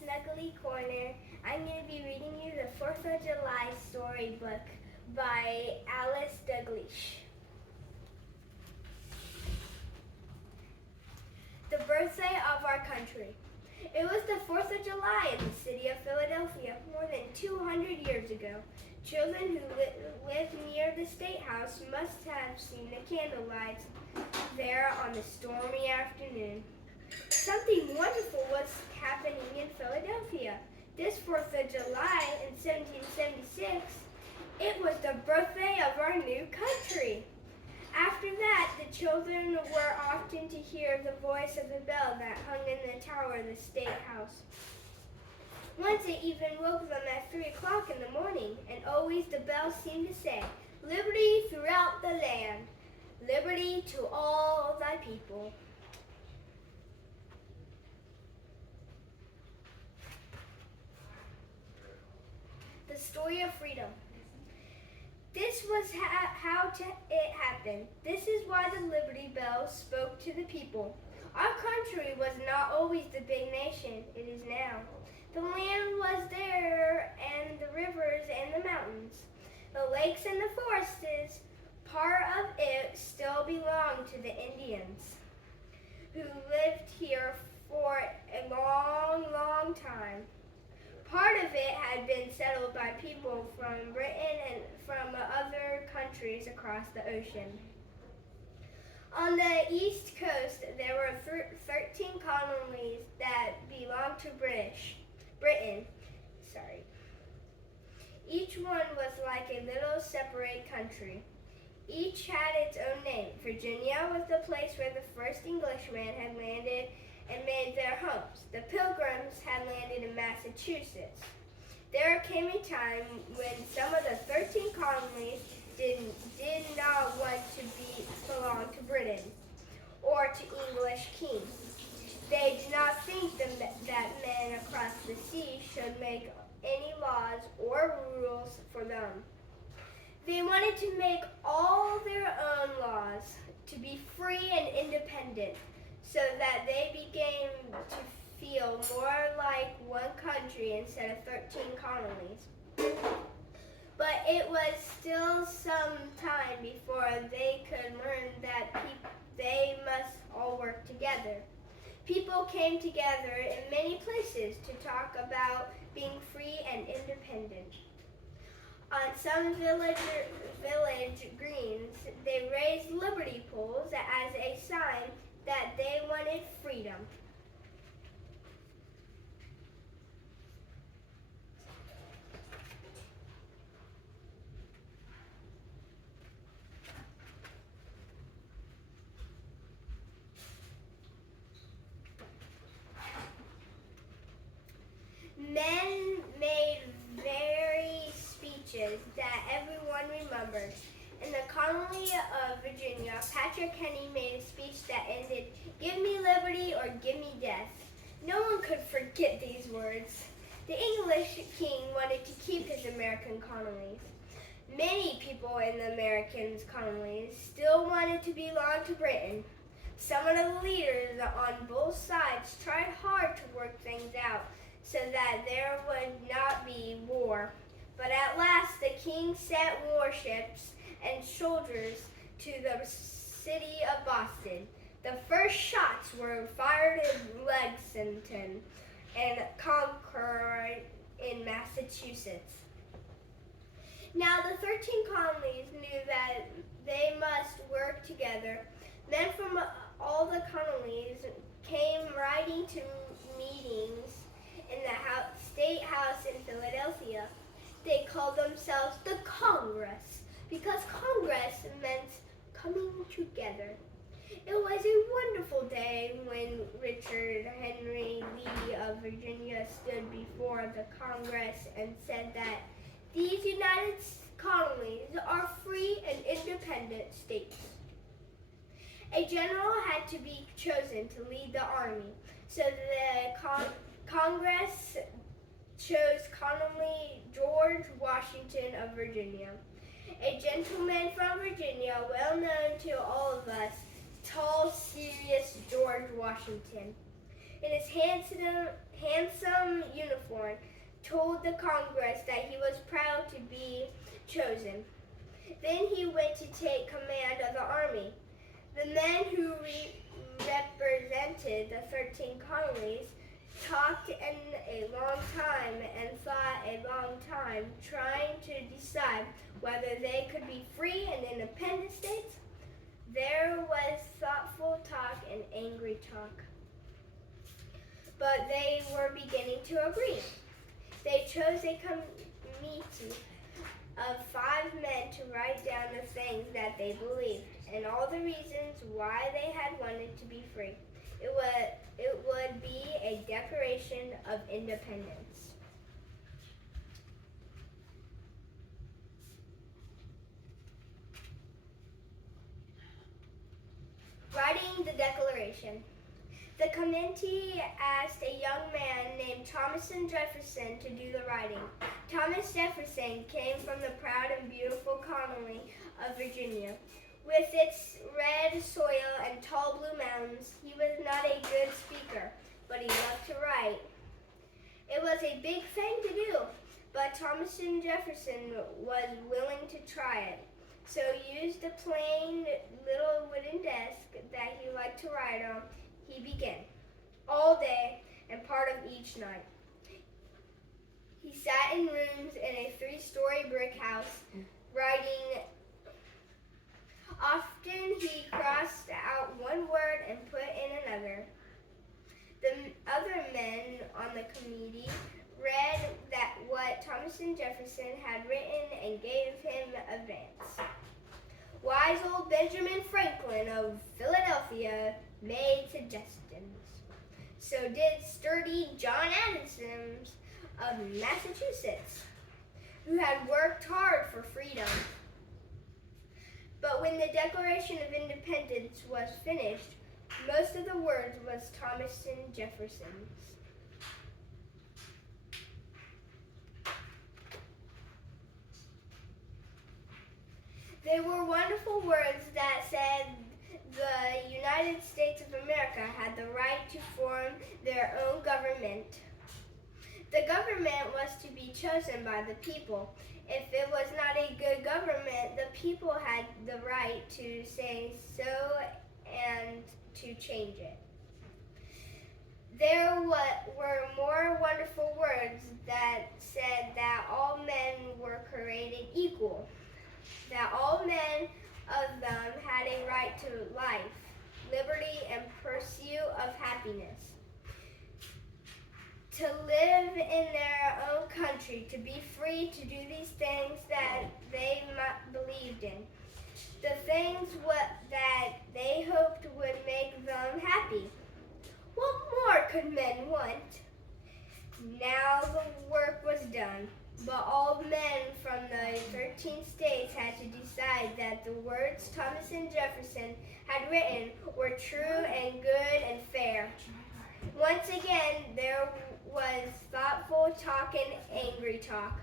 Snuggly Corner. I'm going to be reading you the 4th of July storybook by Alice Douglas. The birthday of our country. It was the 4th of July in the city of Philadelphia more than 200 years ago. Children who lived near the State House must have seen the candlelights there on a stormy afternoon. Something wonderful was happening in Philadelphia. This 4th of July in 1776, it was the birthday of our new country. After that, the children were often to hear the voice of the bell that hung in the tower of the State House. Once it even woke them at 3 o'clock in the morning, and always the bell seemed to say, "Liberty throughout the land, liberty to all thy people." The story of freedom. This was how it happened. This is why the Liberty Bell spoke to the people. Our country was not always the big nation it is now. The land was there, and the rivers and the mountains, the lakes and the forests. Part of it still belonged to the Indians, who lived here for a long, long time. Part of it had been settled by people from Britain and from other countries across the ocean. On the East Coast, there were 13 colonies that belonged to Britain. Each one was like a little separate country. Each had its own name. Virginia was the place where the first Englishmen had landed and made their homes. The Pilgrims had landed in Massachusetts. There came a time when some of the 13 colonies did not want to belong to Britain or to English kings. They did not think that men across the sea should make any laws or rules for them. They wanted to make all their own laws, to be free and independent, so that they began to feel more like one country instead of 13 colonies. But it was still some time before they could learn that they must all work together. People came together in many places to talk about being free and independent. On some village greens, they raised liberty poles as a sign that they wanted freedom. Men made various speeches that everyone remembered. In the colony of Virginia, Patrick Henry made a speech that ended, "Give me liberty or give me death." No one could forget these words. The English king wanted to keep his American colonies. Many people in the American colonies still wanted to belong to Britain. Some of the leaders on both sides tried hard to work things out so that there would not be war. But at last the king sent warships and soldiers to the city of Boston. The first shots were fired in Lexington and Concord in Massachusetts. Now the 13 colonies knew that they must work together. Men from all the colonies came riding to meetings in the State House in Philadelphia. They called themselves the Congress because Congress meant coming together. It was a wonderful day when Richard Henry Lee of Virginia stood before the Congress and said that these United Colonies are free and independent states. A general had to be chosen to lead the army, so the Congress chose Colonel George Washington of Virginia, a gentleman from Virginia, well known to all of us, tall, serious George Washington. in his handsome uniform, told the Congress that he was proud to be chosen. Then he went to take command of the army. The men who represented the 13 colonies talked in a long time and thought a long time, trying to decide whether they could be free and independent states. There was thoughtful talk and angry talk, but they were beginning to agree. They chose a committee of 5 men to write down the things that they believed and all the reasons why they had wanted to be free. It would be a Declaration of Independence. Writing the Declaration. The committee asked a young man named Thomas Jefferson to do the writing. Thomas Jefferson came from the proud and beautiful colony of Virginia. With its red soil and tall blue mountains, he was not a good speaker, but he loved to write. It was a big thing to do, but Thomas Jefferson was willing to try it. So he used the plain little wooden desk that he liked to write on. He began all day and part of each night. He sat in rooms in a 3-story brick house, writing. Often he crossed out one word and put in another. The other men on the committee read that what Thomas Jefferson had written and gave him advice. Wise old Benjamin Franklin of Philadelphia made suggestions. So did sturdy John Addison of Massachusetts, who had worked hard for freedom. But when the Declaration of Independence was finished, most of the words was Thomas Jefferson's. They were wonderful words that said the United States of America had the right to form their own government. The government was to be chosen by the people. If it was not a good government, the people had the right to say so and to change it. There were more wonderful words that said that all men were created equal, that all men of them had a right to life, liberty, and pursuit of happiness, to live in their own country, to be free to do these things that they believed in, the things that they hoped would make them happy. What more could men want? Now the work was done, but all men from the 13 states had to decide that the words Thomas Jefferson had written were true and good and fair. Once again, there was thoughtful talk and angry talk.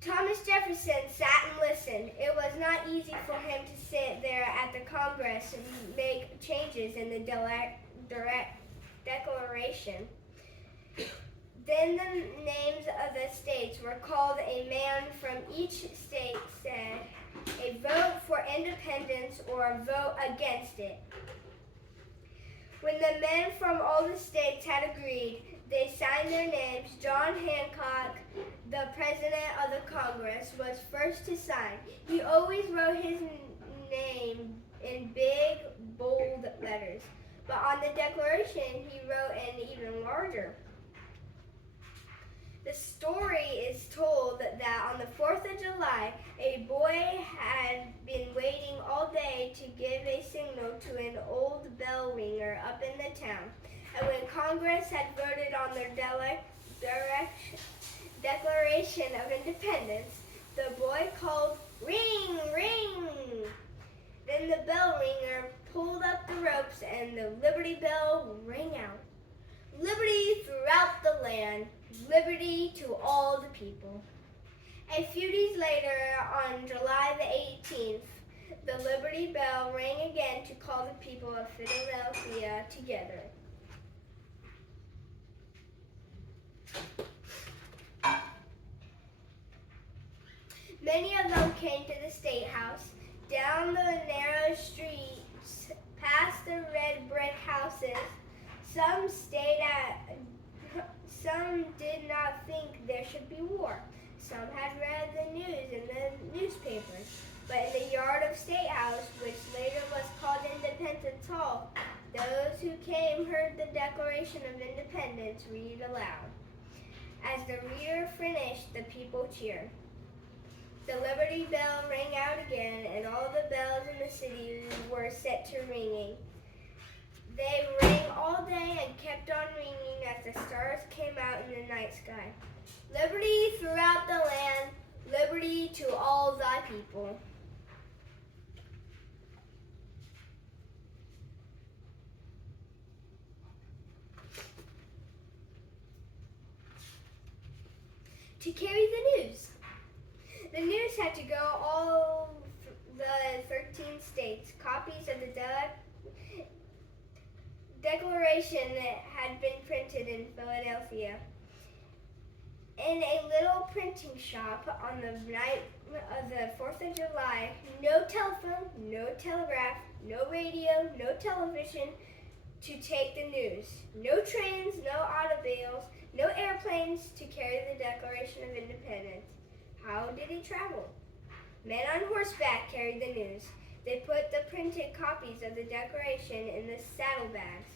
Thomas Jefferson sat and listened. It was not easy for him to sit there at the Congress and make changes in the Declaration. Then the names of the states were called. A man from each state said a vote for independence or a vote against it. When the men from all the states had agreed, they signed their names. John Hancock, the president of the Congress, was first to sign. He always wrote his name in big, bold letters, but on the Declaration, he wrote in even larger. The story is told that on the 4th of July, a boy had been waiting all day to give a signal to an old bell ringer up in the town. And when Congress had voted on their Declaration of Independence, the boy called, "Ring, ring!" Then the bell ringer pulled up the ropes and the Liberty Bell rang out. Liberty throughout the land, liberty to all the people. A few days later, on July the 18th, the Liberty Bell rang again to call the people of Philadelphia together. Many of them came to the State House, down the narrow streets, past the red brick houses. Some did not think there should be war. Some had read the news in the newspapers. But in the yard of State House, which later was called Independence Hall, those who came heard the Declaration of Independence read aloud. As the reader finished, the people cheered. The Liberty Bell rang out again, and all the bells in the city were set to ringing. They rang all day and kept on ringing as the stars came out in the night sky. Liberty throughout the land, liberty to all thy people. To carry the news. The news had to go all the 13 states. Copies of the Declaration had been printed in Philadelphia. In a little printing shop on the night of the 4th of July, no telephone, no telegraph, no radio, no television to take the news. No trains, no automobiles, no airplanes to carry the Declaration of Independence. How did it travel? Men on horseback carried the news. They put the printed copies of the Declaration in the saddlebags.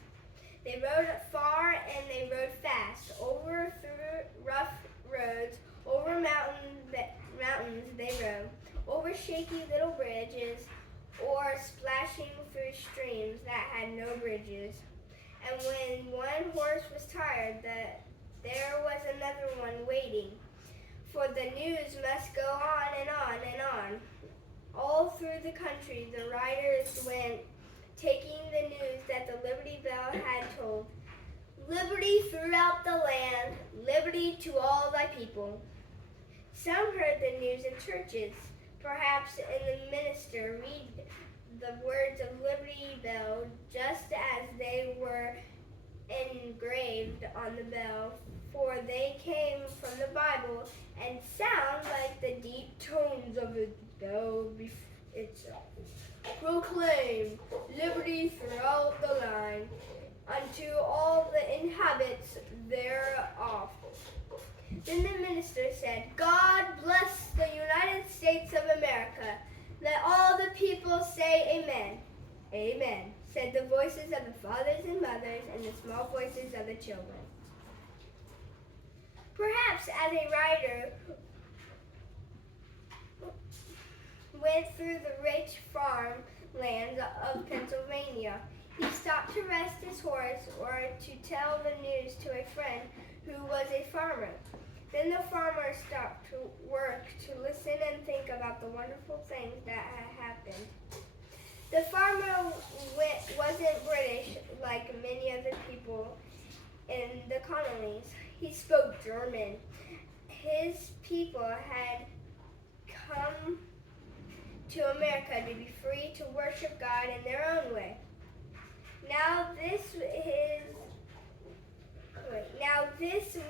They rode far and they rode fast, over through rough roads, over mountains they rode, over shaky little bridges, or splashing through streams that had no bridges. And when one horse was tired, there was another one waiting. For the news must go on and on and on. All through the country the riders went, taking the news that the Liberty Bell had told. Liberty throughout the land, liberty to all thy people. Some heard the news in churches, perhaps in the minister read the words of Liberty Bell just as they were engraved on the bell, for they came from the Bible and sound like the deep tones of the bell itself. Proclaim liberty throughout the land unto all the inhabitants thereof. Then the minister said, God bless the United States of America. Let all the people say amen. Amen, said the voices of the fathers and mothers and the small voices of the children. Perhaps as a rider went through the rich farmlands of Pennsylvania, he stopped to rest his horse or to tell the news to a friend who was a farmer. Then the farmer stopped to work to listen and think about the wonderful things that had happened. The farmer wasn't British like many other people in the colonies. He spoke German. His people had come to America to be free to worship God in their own way. Now this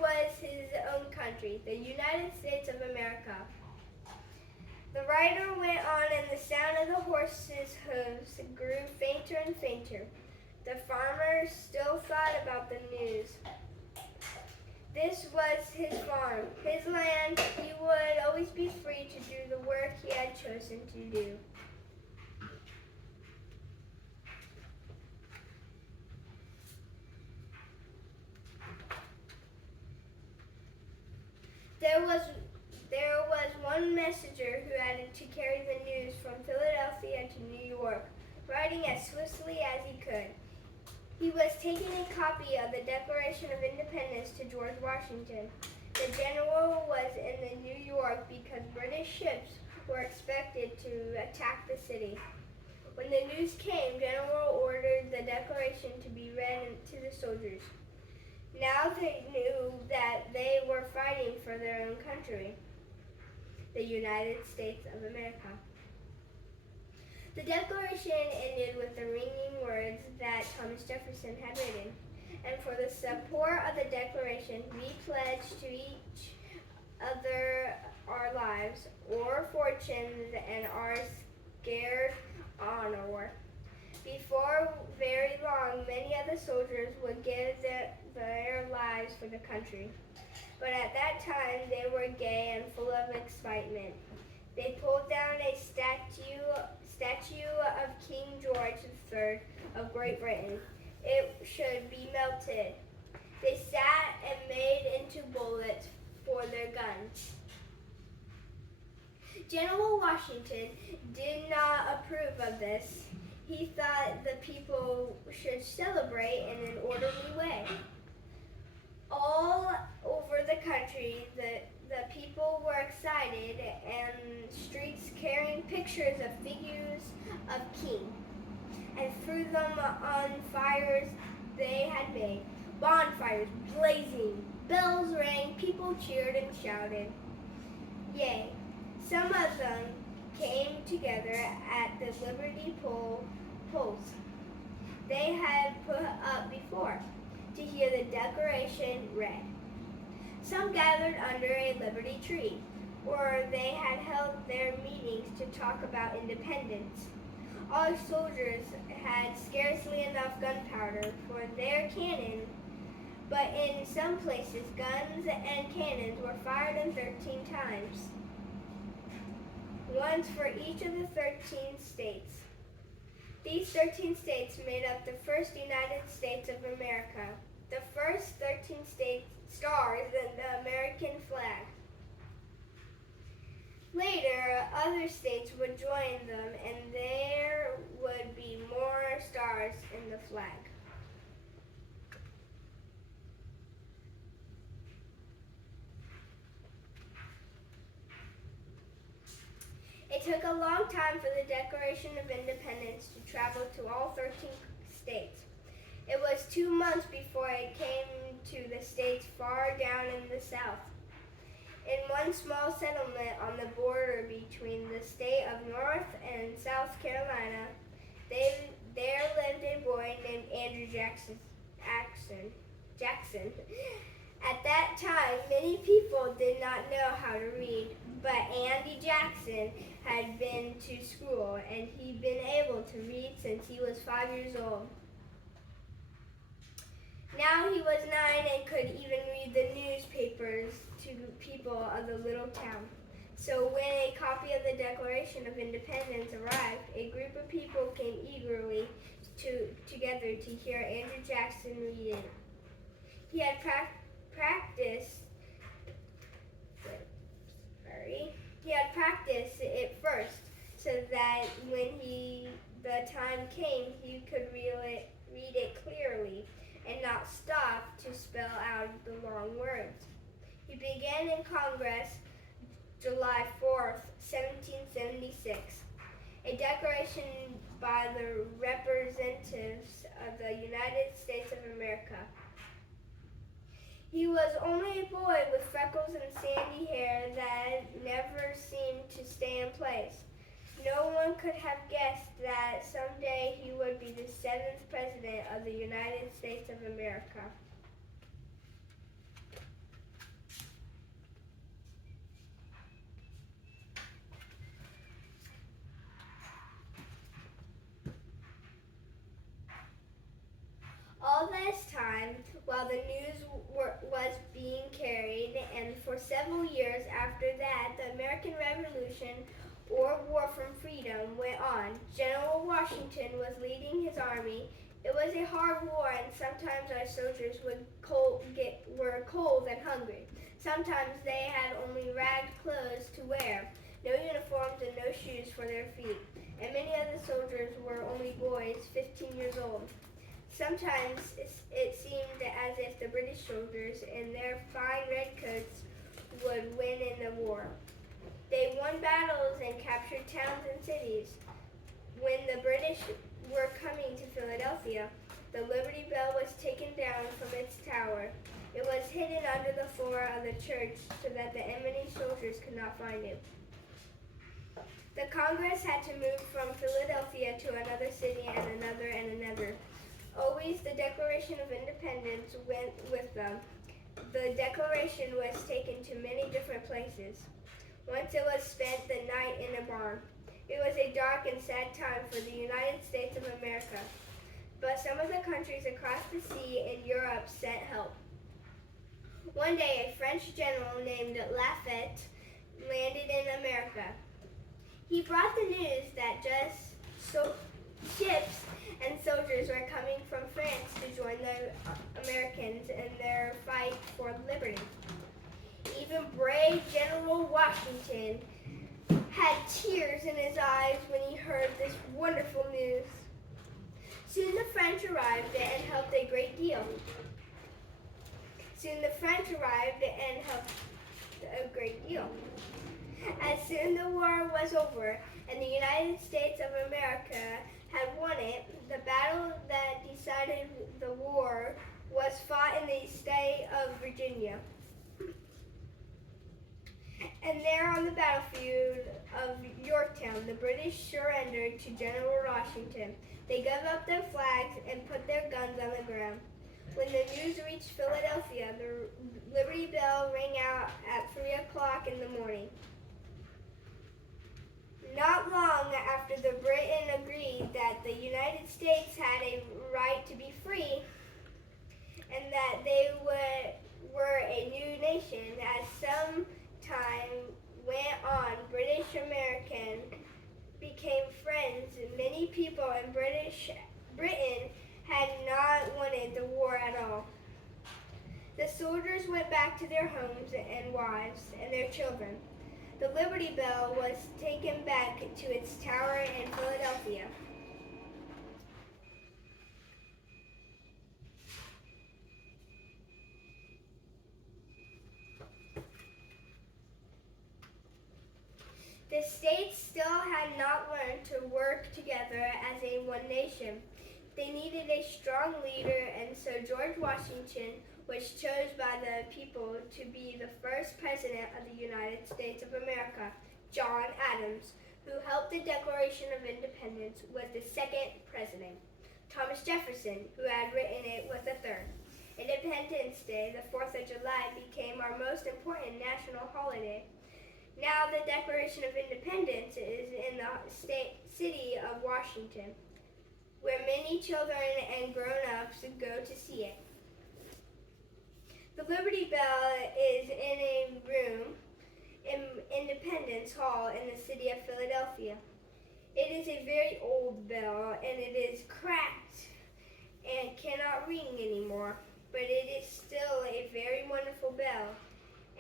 was his own country, the United States of America. The rider went on, and the sound of the horses' hooves grew fainter and fainter. The farmer still thought about the news. This was his farm, his land. He would always be free to do the work he had chosen to do. There was one messenger who had to carry the news from Philadelphia to New York, riding as swiftly as he could. He was taking a copy of the Declaration of Independence to George Washington. The general was in New York because British ships were expected to attack the city. When the news came, General ordered the Declaration to be read to the soldiers. Now they knew that they were fighting for their own country, the United States of America. The Declaration ended with the ringing words that Thomas Jefferson had written. And for the support of the Declaration, we pledge to each other our lives or fortunes and are scared honor. Before very long, many of the soldiers would give their lives for the country. But at that time, they were gay and full of excitement. They pulled down a statue of King George III of Great Britain. It should be melted. They sat and made into bullets for their guns. General Washington did not approve of this. He thought the people should celebrate in an orderly way. All over the country, the people were excited and streets carrying pictures of figures of King and threw them on fires they had made. Bonfires blazing, bells rang, people cheered and shouted. Yea, some of them came together at the Liberty poles they had put up before to hear the Declaration read. Some gathered under a Liberty tree, or they had held their meetings to talk about independence. Our soldiers had scarcely enough gunpowder for their cannon, but in some places guns and cannons were fired in 13 times, once for each of the 13 states. These 13 states made up the first United States of America, the first 13 states stars in the American flag. Later, other states would join them, and there would be more stars in the flag. It took a long time for the Declaration of Independence to travel to all 13 states. It was 2 months before it came to the states far down in the south. In one small settlement on the border between the state of North and South Carolina, there lived a boy named Andrew Jackson. At that time, many people did not know how to read, but Andy Jackson had been to school, and he'd been able to read since he was 5 years old. Now he was 9 and could even read the newspapers to people of the little town. So when a copy of the Declaration of Independence arrived, a group of people came eagerly together to hear Andrew Jackson read it. He had practiced it first, so that when the time came, he could read it clearly and not stop to spell out the long words. He began in Congress July 4th, 1776, a declaration by the representatives of the United States of America. He was only a boy with freckles and sandy hair that never seemed to stay in place. No one could have guessed that someday he would be the 7th President of the United States of America. All this time, while the news was being carried, and for several years after that, the American Revolution or War from Freedom went on. General Washington was leading his army. It was a hard war, and sometimes our soldiers were cold and hungry. Sometimes they had only ragged clothes to wear, no uniforms and no shoes for their feet, and many of the soldiers were only boys, 15 years old. Sometimes it seemed as if the British soldiers in their fine red coats would win in the war. They won battles and captured towns and cities. When the British were coming to Philadelphia, the Liberty Bell was taken down from its tower. It was hidden under the floor of the church so that the enemy soldiers could not find it. The Congress had to move from Philadelphia to another city and another. Always the Declaration of Independence went with them. The Declaration was taken to many different places. Once it was spent the night in a barn. It was a dark and sad time for the United States of America, but some of the countries across the sea in Europe sent help. One day, a French general named Lafayette landed in America. He brought the news that ships and soldiers were coming from France to join the Americans in their fight for liberty. Even brave General Washington had tears in his eyes when he heard this wonderful news. Soon the French arrived and helped a great deal. As soon the war was over and the United States of America had won it, the battle that decided the war was fought in the state of Virginia. And there on the battlefield of Yorktown, the British surrendered to General Washington. They gave up their flags and put their guns on the ground. When the news reached Philadelphia, the Liberty Bell rang out at 3 o'clock in the morning. Not long after the Britain agreed that the United States had a right to be free and that they were a new nation, as some time went on, British American became friends. Many people in Britain had not wanted the war at all. The soldiers went back to their homes and wives and their children. The Liberty Bell was taken back to its tower in Philadelphia. The states still had not learned to work together as a one nation. They needed a strong leader, and so George Washington was chosen by the people to be the first president of the United States of America. John Adams, who helped the Declaration of Independence, was the second president. Thomas Jefferson, who had written it, was the third. Independence Day, the 4th of July, became our most important national holiday. Now the Declaration of Independence is in the city of Washington, where many children and grown-ups go to see it. The Liberty Bell is in a room in Independence Hall in the city of Philadelphia. It is a very old bell, and it is cracked and cannot ring anymore, but it is still a very wonderful bell,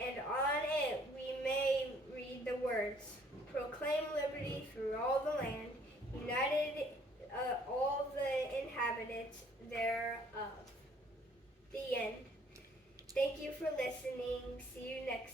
and on it we may read the words, "Proclaim liberty through all the land, united all the inhabitants thereof." The end. Thank you for listening. See you next time.